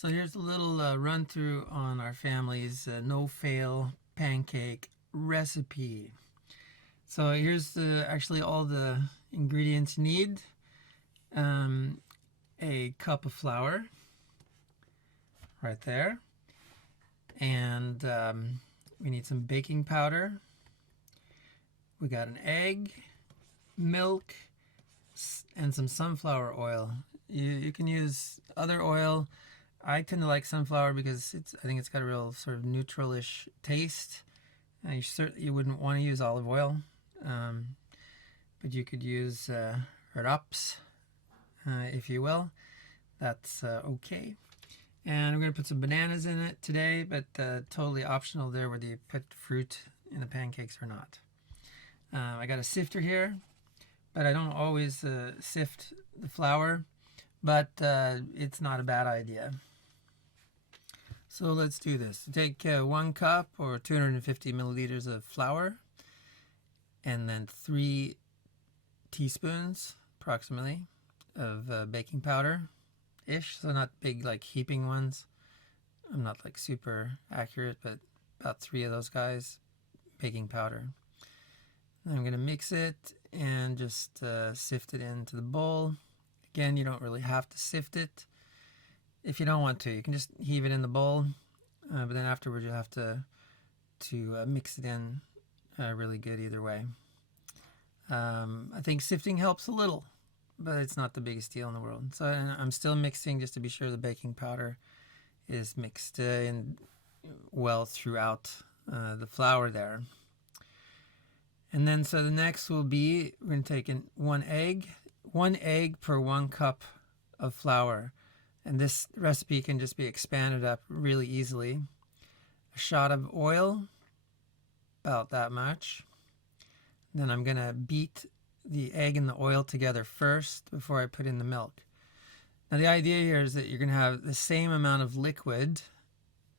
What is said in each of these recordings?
So here's a little run through on our family's no-fail pancake recipe. So here's actually all the ingredients you need. A cup of flour right there. And we need some baking powder. We got an egg, milk, and some sunflower oil. You can use other oil. I tend to like sunflower because I think it's got a real sort of neutralish taste. You wouldn't want to use olive oil, but you could use raps, if you will. That's okay. And we're going to put some bananas in it today, but totally optional there whether you put fruit in the pancakes or not. I got a sifter here, but I don't always sift the flour, but it's not a bad idea. So let's do this. Take 1 cup or 250 milliliters of flour, and then 3 teaspoons approximately of baking powder-ish, so not big like heaping ones. I'm not like super accurate, but about 3 of those guys baking powder. Then I'm going to mix it and just sift it into the bowl. Again, you don't really have to sift it. If you don't want to, you can just heave it in the bowl, but then afterwards you'll have to mix it in really good either way. I think sifting helps a little, but it's not the biggest deal in the world. So I'm still mixing just to be sure the baking powder is mixed in well throughout the flour there. And then so the next will be, we're going to take in 1 egg per 1 cup of flour. And this recipe can just be expanded up really easily. A shot of oil, about that much. Then I'm going to beat the egg and the oil together first before I put in the milk. Now the idea here is that you're going to have the same amount of liquid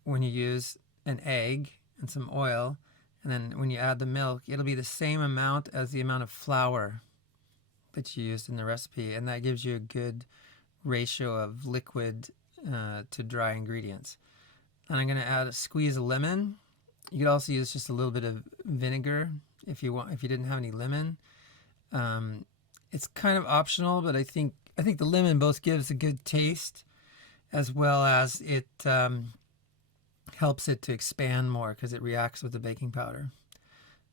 when you use an egg and some oil, and then when you add the milk, it'll be the same amount as the amount of flour that you used in the recipe, and that gives you a good ratio of liquid to dry ingredients. And I'm going to add a squeeze of lemon. You could also use just a little bit of vinegar if you didn't have any lemon. It's kind of optional, but I think the lemon both gives a good taste as well as it helps it to expand more because it reacts with the baking powder.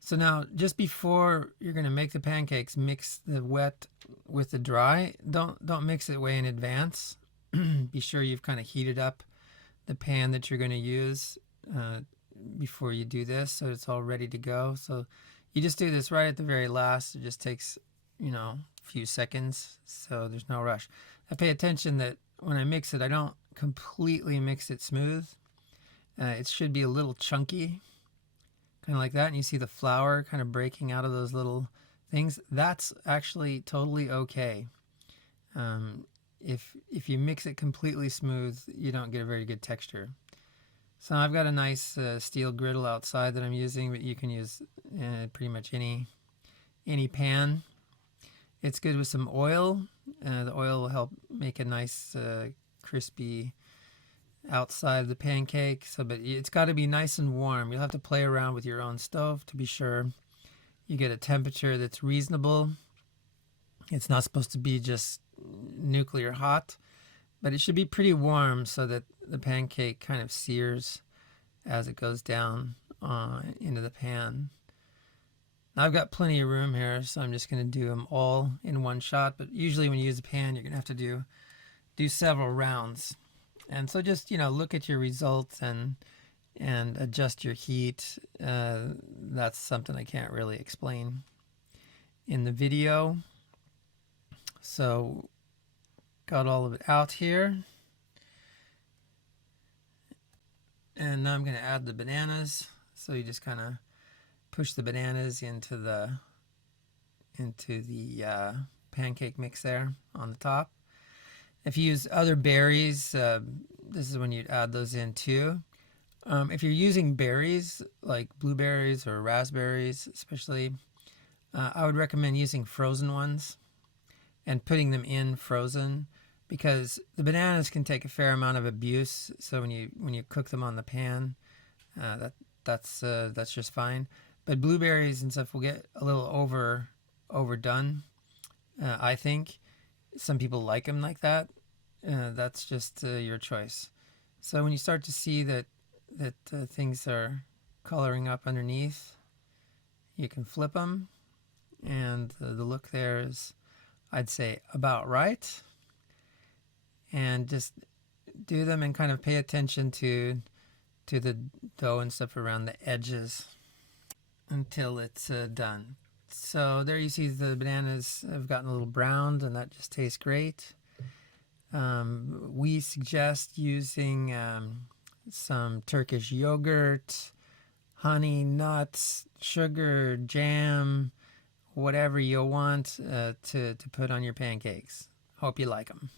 So now, just before you're going to make the pancakes, mix the wet with the dry. Don't mix it way in advance. Be sure you've kind of heated up the pan that you're going to use before you do this, so it's all ready to go. So you just do this right at the very last. It just takes, a few seconds, so there's no rush. I pay attention that when I mix it, I don't completely mix it smooth. It should be a little chunky, kind of like that, and you see the flour kind of breaking out of those little things. That's actually totally okay. If you mix it completely smooth, you don't get a very good texture. So I've got a nice steel griddle outside that I'm using, but you can use pretty much any pan. It's good with some oil. The oil will help make a nice crispy outside of the pancake, but it's got to be nice and warm. You'll have to play around with your own stove to be sure you get a temperature that's reasonable. It's not supposed to be just nuclear hot, but it should be pretty warm so that the pancake kind of sears as it goes down into the pan. Now I've got plenty of room here, so I'm just going to do them all in one shot, but usually when you use a pan, you're going to have to do several rounds. And so just, look at your results and adjust your heat. That's something I can't really explain in the video. So got all of it out here. And now I'm going to add the bananas. So you just kind of push the bananas into the pancake mix there on the top. If you use other berries, this is when you'd add those in too. If you're using berries like blueberries or raspberries especially, I would recommend using frozen ones and putting them in frozen. because the bananas can take a fair amount of abuse. So when you cook them on the pan, that's just fine. But blueberries and stuff will get a little overdone. I think some people like them like that. That's just your choice. So when you start to see that things are coloring up underneath, you can flip them, and the look there is, I'd say, about right. And just do them and kind of pay attention to the dough and stuff around the edges until it's done. So there you see the bananas have gotten a little browned, and that just tastes great. We suggest using some Turkish yogurt, honey, nuts, sugar, jam, whatever you want to put on your pancakes. Hope you like them.